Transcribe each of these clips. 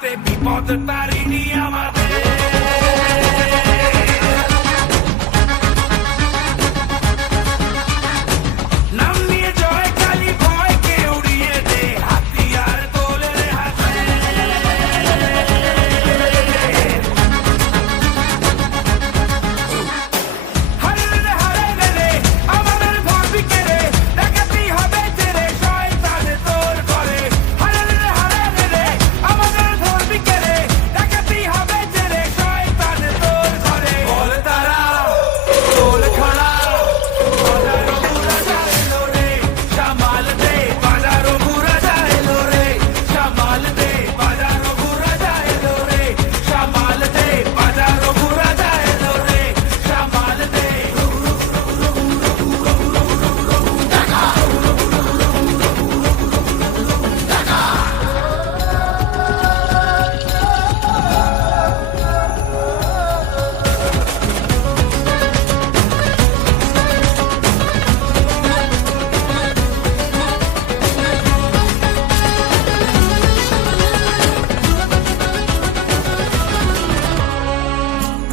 হাতে বিপদ তারিণী আমাদের। নাম নিয়ে জয় কালী ভয়কে উড়িয়ে দে, হাতিয়ার তোলে রে হাতে। হারে রে হারে রে রে আমাদের ধরবি কে রে, ডাকাতি হবে যে রে শয়তান তোর ঘরে। হারে রে হারে রে রে আমাদের ধরবি কে রে, ডাকাতি হবে যে রে শয়তান তোর ঘরে। বল তারা তোল খড়া বাজারো ঘুরা যাইলো রে, সামাল দে বাজারো ঘুরা যাইলো রে, সামাল দে বাজারো ঘুরা যাইলো রে, সামাল দে বাজারো ঘুরা যাইলো রে, সামাল দে।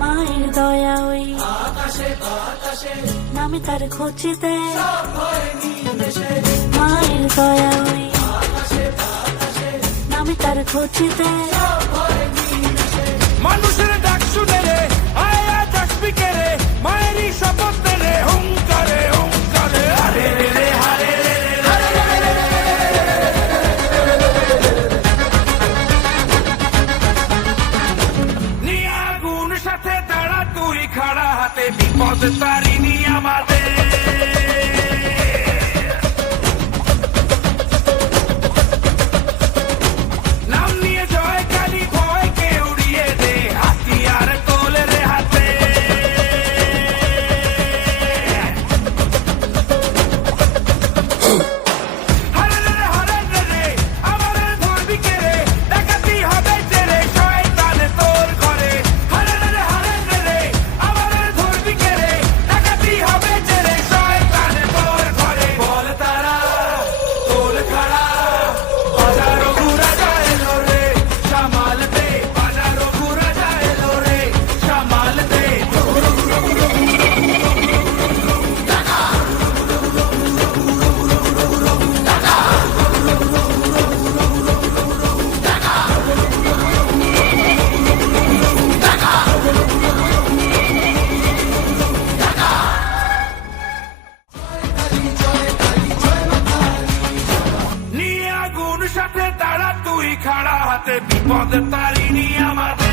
মায়ের দয়া ওই নামে তার খোঁজতে, মায়ের দয়া ওই নামে তার খোঁজতে। মানুষের ডাক শুনে রে আয় আজ আসবি কে রে, মায়েরই শপথ দে রে হুঙ্কারে হুঙ্কারে। হারে রে রে হারে রে রে নিয়ে আগুন সাথে দাঁড়া তুই খাড়া হাতে বিপদ তারিণী আমাদের। নাম নিয়ে জয় কালী ভয়কে উড়িয়ে দে, হাতিয়ার তোলে রে হাতে। হারে রে রে হারে রে রে আমাদের ধরবি কে রে, ডাকাতি হবে যে রে শয়তান তোর ঘরে। হারে রে রে হারে রে রে আমাদের ধরবি কে রে, ডাকাতি হবে যে রে শয়তান তোর ঘরে। বল তারা তোল খাড়া বাজারো ঘুরা যাইলো রে, সামাল দে বাজারো ঘুরা যাইলো রে, সামাল দে। নিয়ে আগুন সাথে দাঁড়া তুই খাড়া হাতে বিপদ তারিণী আমাদের।